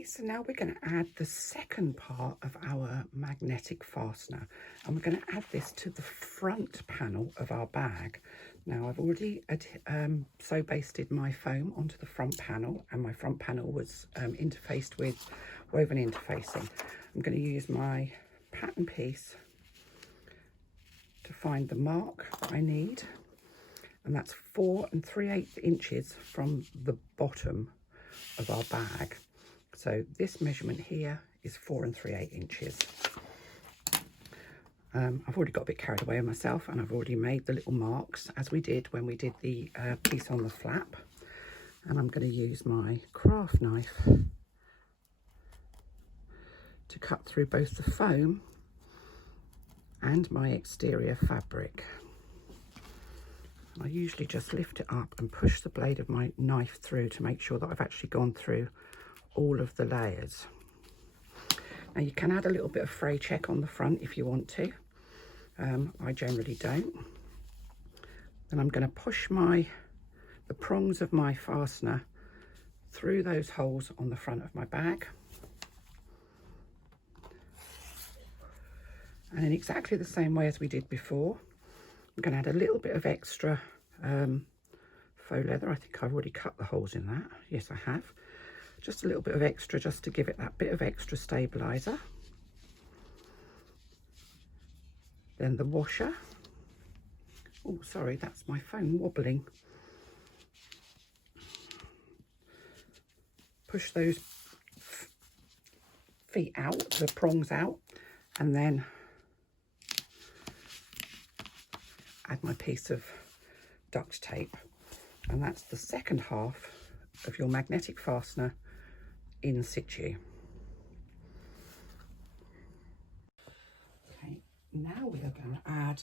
Okay, so now we're going to add the second part of our magnetic fastener, and we're going to add this to the front panel of our bag. Now I've already sew basted my foam onto the front panel, and my front panel was interfaced with woven interfacing. I'm going to use my pattern piece to find the mark that I need, and that's 4 3/8 inches from the bottom of our bag. So this measurement here is 4 3/8 inches. I've already got a bit carried away with myself, and I've already made the little marks as we did when we did the piece on the flap. And I'm going to use my craft knife to cut through both the foam and my exterior fabric. I usually just lift it up and push the blade of my knife through to make sure that I've actually gone through all of the layers. Now you can add a little bit of fray check on the front if you want to. I generally don't. Then I'm going to push the prongs of my fastener through those holes on the front of my bag. And in exactly the same way as we did before, I'm going to add a little bit of extra faux leather. I think I've already cut the holes in that. Yes, I have. Just a little bit of extra, just to give it that bit of extra stabilizer. Then the washer. Oh, sorry, that's my phone wobbling. Push those feet out, the prongs out, and then add my piece of duct tape. And that's the second half of your magnetic fastener in situ. Okay, now we are going to add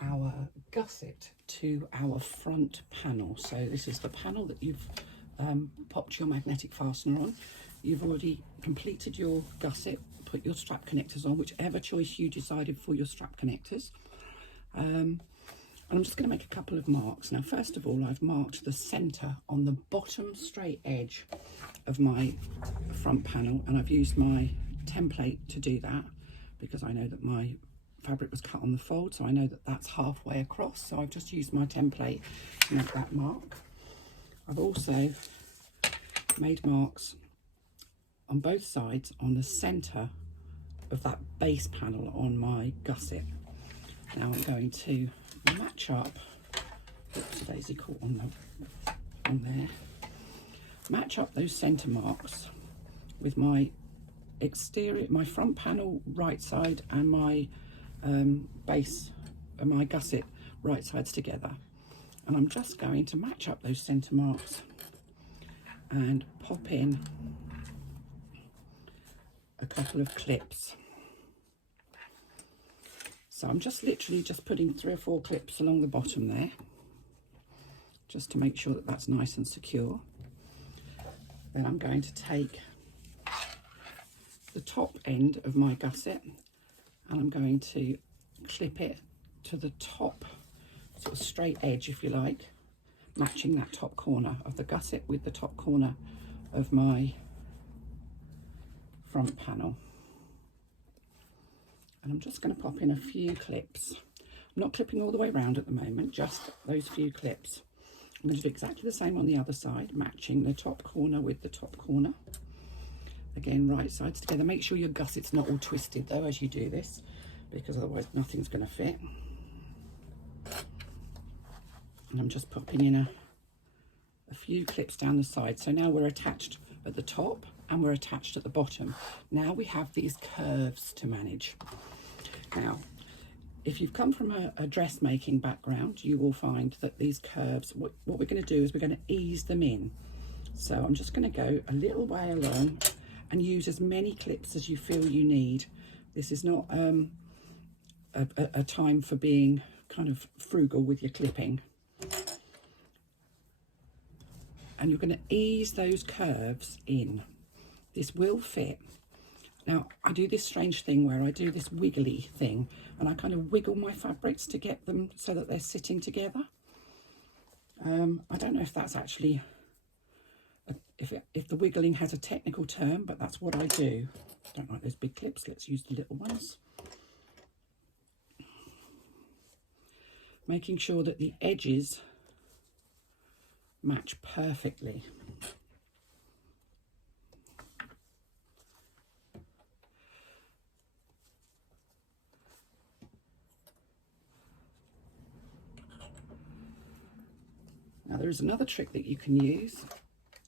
our gusset to our front panel. So this is the panel that you've popped your magnetic fastener on. You've already completed your gusset, put your strap connectors on, whichever choice you decided for your strap connectors. And I'm just going to make a couple of marks. Now, first of all, I've marked the centre on the bottom straight edge of my front panel, and I've used my template to do that because I know that my fabric was cut on the fold, so I know that that's halfway across. So I've just used my template to make that mark. I've also made marks on both sides on the centre of that base panel on my gusset. Now I'm going to match up, oops, daisy caught on there, match up those centre marks with my exterior, my front panel right side, and my base and my gusset right sides together. And I'm just going to match up those centre marks and pop in a couple of clips. So I'm just literally just putting 3 or 4 clips along the bottom there, just to make sure that that's nice and secure. Then I'm going to take the top end of my gusset and I'm going to clip it to the top, sort of straight edge if you like, matching that top corner of the gusset with the top corner of my front panel. And I'm just going to pop in a few clips. I'm not clipping all the way around at the moment, just those few clips. I'm going to do exactly the same on the other side, matching the top corner with the top corner. Again, right sides together. Make sure your gusset's not all twisted though as you do this, because otherwise nothing's going to fit. And I'm just popping in a few clips down the side. So now we're attached at the top and we're attached at the bottom. Now we have these curves to manage. Now, if you've come from a dressmaking background, you will find that these curves, what we're going to do is we're going to ease them in. So I'm just going to go a little way along and use as many clips as you feel you need. This is not a time for being kind of frugal with your clipping. And you're going to ease those curves in. This will fit. Now, I do this strange thing where I do this wiggly thing and I kind of wiggle my fabrics to get them so that they're sitting together. I don't know if that's actually if the wiggling has a technical term, but that's what I do. Don't like those big clips. Let's use the little ones. Making sure that the edges match perfectly. Now there is another trick that you can use.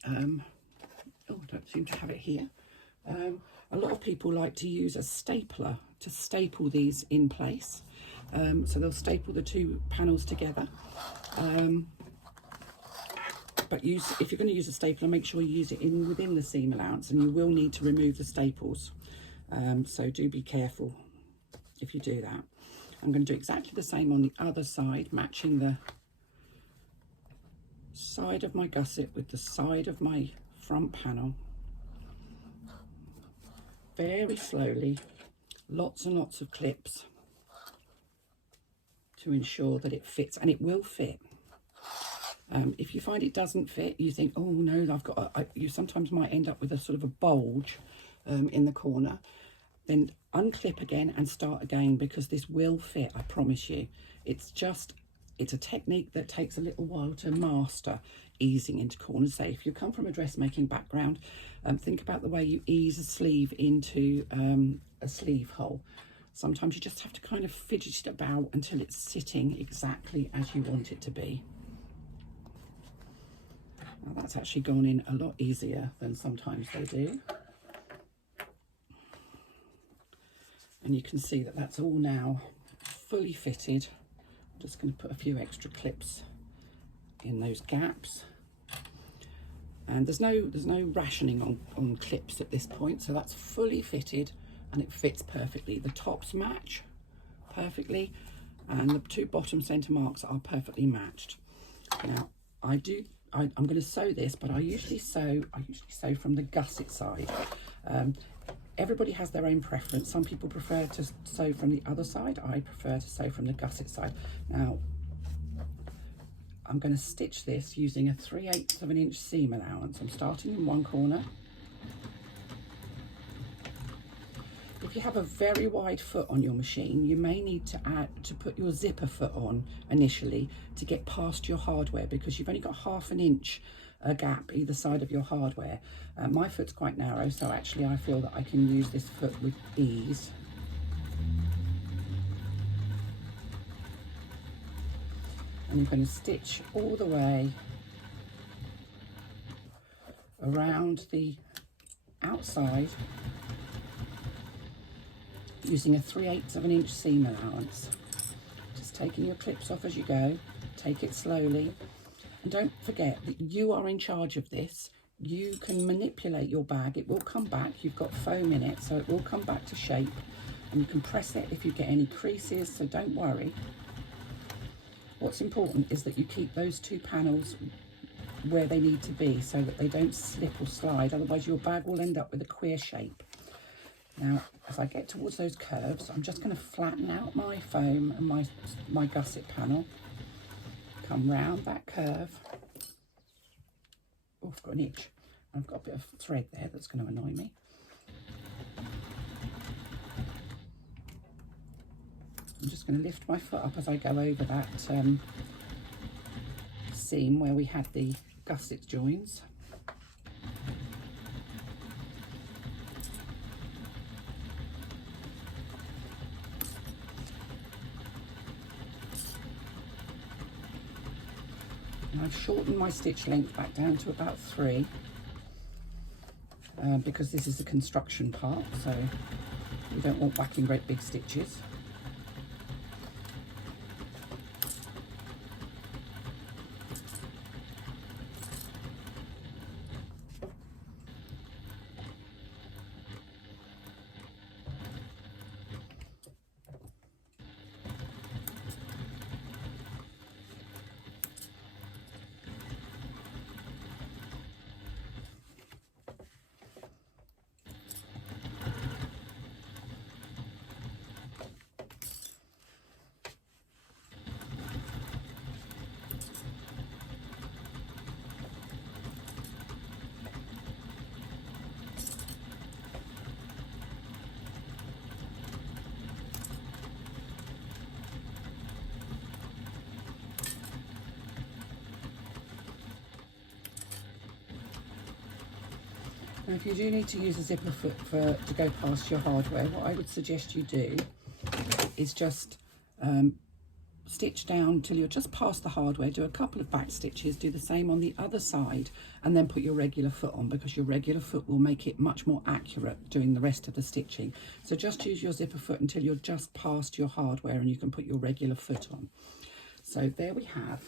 Oh, I don't seem to have it here. A lot of people like to use a stapler to staple these in place. So they'll staple the two panels together. But if you're going to use a stapler, make sure you use it within the seam allowance, and you will need to remove the staples. So do be careful if you do that. I'm going to do exactly the same on the other side, matching the side of my gusset with the side of my front panel. Very slowly, lots and lots of clips to ensure that it fits, and it will fit. If you find it doesn't fit, you think, oh no, you sometimes might end up with a sort of a bulge in the corner. Then unclip again and start again, because this will fit, I promise you. It's a technique that takes a little while to master, easing into corners. So if you come from a dressmaking background, think about the way you ease a sleeve into a sleeve hole. Sometimes you just have to kind of fidget it about until it's sitting exactly as you want it to be. Now that's actually gone in a lot easier than sometimes they do. And you can see that that's all now fully fitted. I'm just going to put a few extra clips in those gaps. And there's no rationing on clips at this point, so that's fully fitted and it fits perfectly. The tops match perfectly and the two bottom center marks are perfectly matched. Now I'm going to sew this, but I usually sew from the gusset side. Everybody has their own preference. Some people prefer to sew from the other side. I prefer to sew from the gusset side. Now, I'm going to stitch this using a 3/8 of an inch seam allowance. I'm starting in one corner. If you have a very wide foot on your machine, you may need to put your zipper foot on initially to get past your hardware, because you've only got 1/2 an inch a gap either side of your hardware. My foot's quite narrow, so actually I feel that I can use this foot with ease. And I'm going to stitch all the way around the outside using a 3/8 of an inch seam allowance. Just taking your clips off as you go, take it slowly. And don't forget that you are in charge of this. You can manipulate your bag. It will come back. You've got foam in it, so it will come back to shape. And you can press it if you get any creases, so don't worry. What's important is that you keep those two panels where they need to be so that they don't slip or slide. Otherwise, your bag will end up with a queer shape. Now, as I get towards those curves, I'm just going to flatten out my foam and my gusset panel. Come round that curve. Oh, I've got an itch. I've got a bit of thread there that's going to annoy me. I'm just going to lift my foot up as I go over that seam where we had the gusset joins. And I've shortened my stitch length back down to about 3 because this is the construction part, so you don't want whacking great big stitches. Now, if you do need to use a zipper foot to go past your hardware, what I would suggest you do is just stitch down till you're just past the hardware, do a couple of back stitches, do the same on the other side, and then put your regular foot on, because your regular foot will make it much more accurate doing the rest of the stitching. So just use your zipper foot until you're just past your hardware and you can put your regular foot on. So there we have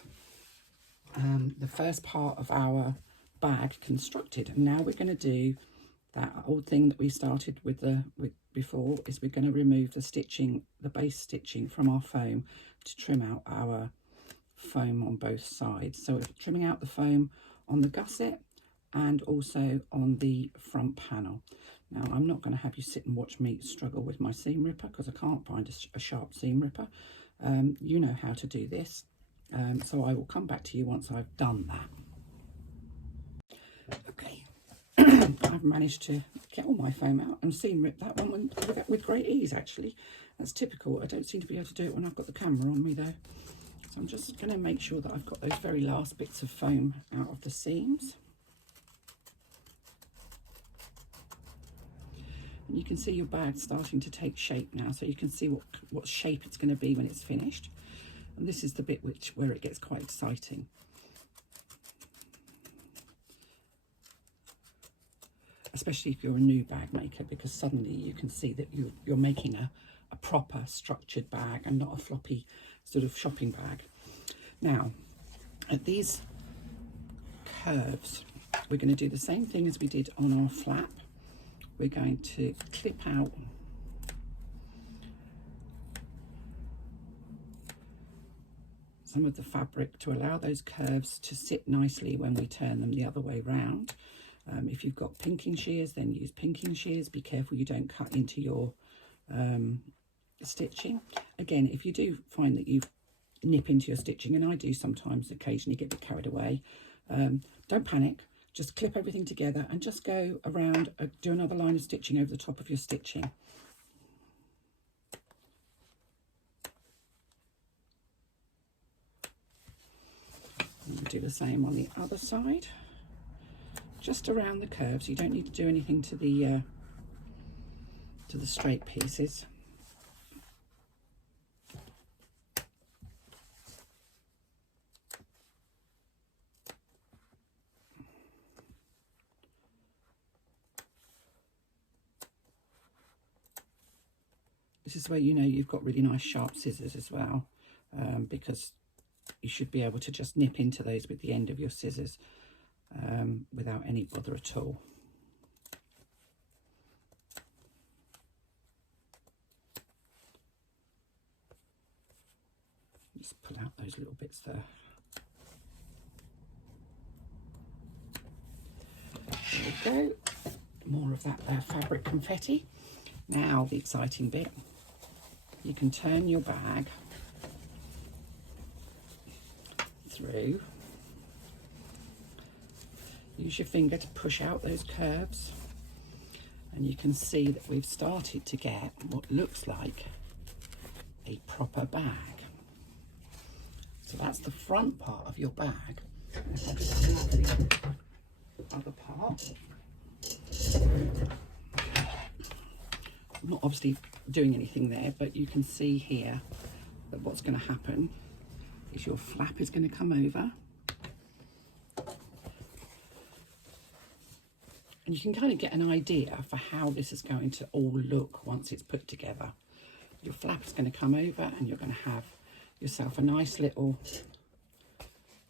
the first part of our bag constructed, and now we're going to do that old thing that we started with before, is we're going to remove the stitching, the base stitching from our foam to trim out our foam on both sides. So we're trimming out the foam on the gusset and also on the front panel. Now, I'm not going to have you sit and watch me struggle with my seam ripper, because I can't find a sharp seam ripper. You know how to do this, so I will come back to you once I've done that. Okay, I've managed to get all my foam out and seam rip that one with great ease, actually. That's typical. I don't seem to be able to do it when I've got the camera on me, though. So I'm just going to make sure that I've got those very last bits of foam out of the seams. And you can see your bag starting to take shape now, so you can see what shape it's going to be when it's finished. And this is the bit where it gets quite exciting. Especially if you're a new bag maker, because suddenly you can see that you're making a proper structured bag and not a floppy sort of shopping bag. Now, at these curves, we're going to do the same thing as we did on our flap. We're going to clip out some of the fabric to allow those curves to sit nicely when we turn them the other way round. If you've got pinking shears, then use pinking shears. Be careful you don't cut into your stitching. Again, if you do find that you nip into your stitching, and I do sometimes occasionally get a bit carried away, don't panic. Just clip everything together and just go around, do another line of stitching over the top of your stitching. And we'll do the same on the other side, just around the curves. You don't need to do anything to the straight pieces. This is where you know you've got really nice sharp scissors as well, because you should be able to just nip into those with the end of your scissors without any bother at all. Just pull out those little bits there. There we go. More of that fabric confetti. Now the exciting bit. You can turn your bag through. Use your finger to push out those curves, and you can see that we've started to get what looks like a proper bag. So that's the front part of your bag. If I just come out the other part. I'm not obviously doing anything there, but you can see here that what's going to happen is your flap is going to come over, and you can kind of get an idea for how this is going to all look once it's put together. Your flap is going to come over and you're going to have yourself a nice little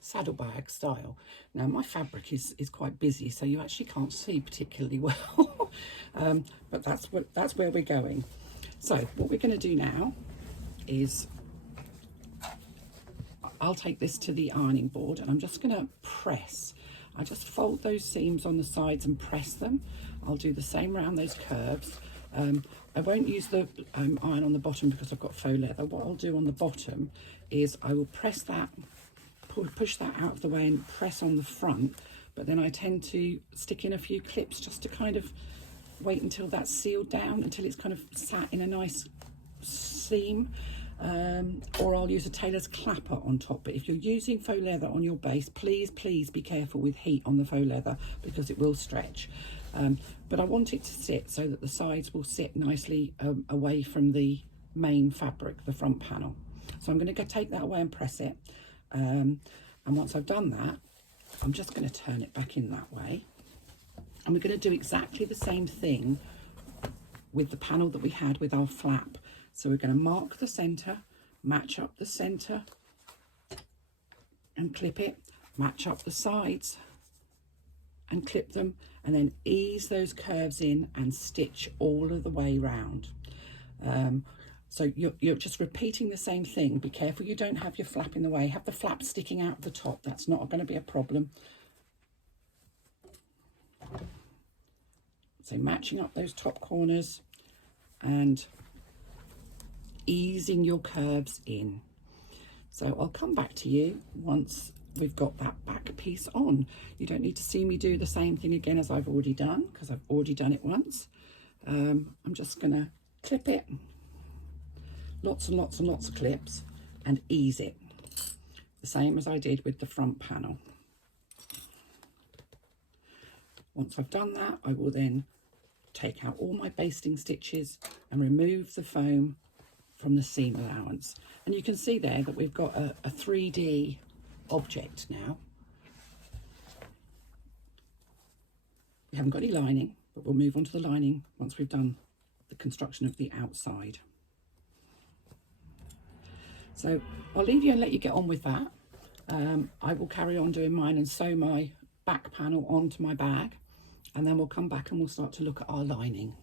saddlebag style. Now my fabric is quite busy, so you actually can't see particularly well, but that's where we're going. So what we're going to do now is I'll take this to the ironing board, and I'm just going to press. I just fold those seams on the sides and press them. I'll do the same around those curves. I won't use the iron on the bottom because I've got faux leather. What I'll do on the bottom is I will press that, push that out of the way and press on the front, but then I tend to stick in a few clips just to kind of wait until that's sealed down, until it's kind of sat in a nice seam, or I'll use a tailor's clapper on top. But if you're using faux leather on your base, please be careful with heat on the faux leather because it will stretch. but I want it to sit so that the sides will sit nicely away from the main fabric, the front panel. So I'm going to go take that away and press it, and once I've done that, I'm just going to turn it back in that way, and we're going to do exactly the same thing with the panel that we had with our flap. So we're going to mark the center, match up the center and clip it, match up the sides and clip them, and then ease those curves in and stitch all of the way round. So you're just repeating the same thing. Be careful you don't have your flap in the way. Have the flap sticking out the top. That's not going to be a problem. So matching up those top corners and easing your curves in. So I'll come back to you once we've got that back piece on. You don't need to see me do the same thing again as I've already done, because I've already done it once. I'm just going to clip it, lots and lots and lots of clips, and ease it, the same as I did with the front panel. Once I've done that, I will then take out all my basting stitches and remove the foam from the seam allowance. And you can see there that we've got a 3D object now. We haven't got any lining, but we'll move on to the lining once we've done the construction of the outside. So I'll leave you and let you get on with that. I will carry on doing mine and sew my back panel onto my bag, and then we'll come back and we'll start to look at our lining.